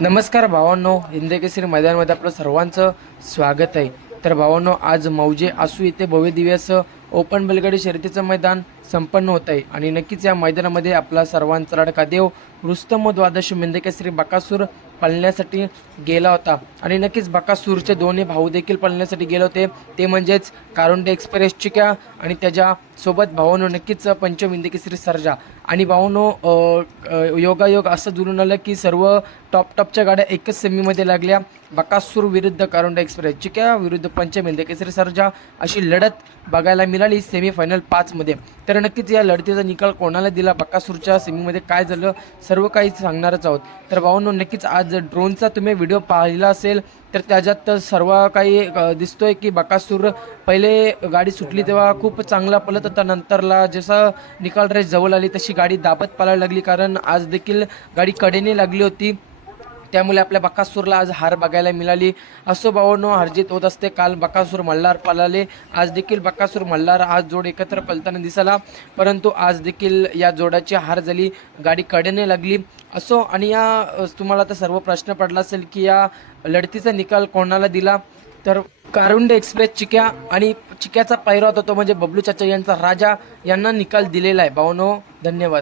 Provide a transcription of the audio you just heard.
नमस्कार भावांनो, हिंदकेसरी मैदानामध्ये आपलं सर्वांचं स्वागत आहे. तर भावांनो, आज मौजे आसू येथे भव्य दिव्य असं ओपन बैलगाडी शर्यतीचं मैदान संपन्न होत आहे आणि नक्कीच या मैदानामध्ये आपला सर्वांचा लाडका देव रुस्तम द्वादश हिंदकेसरी बकासूर पळण्यासाठी गेला होता आणि नक्कीच बकासूरचे दोन्ही भाऊ देखील पळण्यासाठी गेले होते, ते म्हणजेच कारुंडे एक्सप्रेस चिक्या आणि त्याच्या सोबत भावांनो नक्कीच पंचम हिंदकेसरी सर्जा. आणि भावांनो, योगायोग असं जुळून आलं की सर्व टॉपच्या गाड्या एकच सेमीमध्ये लागल्या. बकासूर विरुद्ध कारुंडा एक्सप्रेस चिक्या विरुद्ध पंचम हिंदकेसरी सर्जा अशी लढत बघायला मिळाली सेमीफायनल 5मध्ये. तर नक्कीच या लढतीचा निकाल कोणाला दिला, बकासूरच्या सेमीमध्ये काय झालं, सर्व काही सांगणारच आहोत. तर भावांनो, नक्कीच आज ड्रोनचा तुम्ही व्हिडिओ पाहिला असेल तर त्याच्यात सर्व काही दिसतोय की बकासूर पहिले गाडी सुटली तेव्हा खूप चांगला पळत होता, नंतरला जसा निकाल रेस जवळ आली तशी गाडी दाबत पळायला लागली, कारण आज देखील गाडी कडेने लागली होती. त्यामुळे आपल्या बकासूरला आज हार बघायला मिळाली. असो भावांनो, हरजीत होत असते. काल बकासूर मल्हार पळाले, आज देखील बकासूर मल्हार आज जोड एकत्र पळताना दिसला, परंतु आज देखील या जोडाची हार झाली, गाडी कडेने लागली. असो, आणि या तुम्हाला तर सर्व प्रश्न पडला असेल की या लढतीचा निकाल कोणाला दिला, तर कारुंडे एक्सप्रेस चिक्या आणि चिक्याचा पैरा होता तो म्हणजे बबलू चाचा यांचा राजा यांना निकाल दिलेला आहे. भावांनो, धन्यवाद.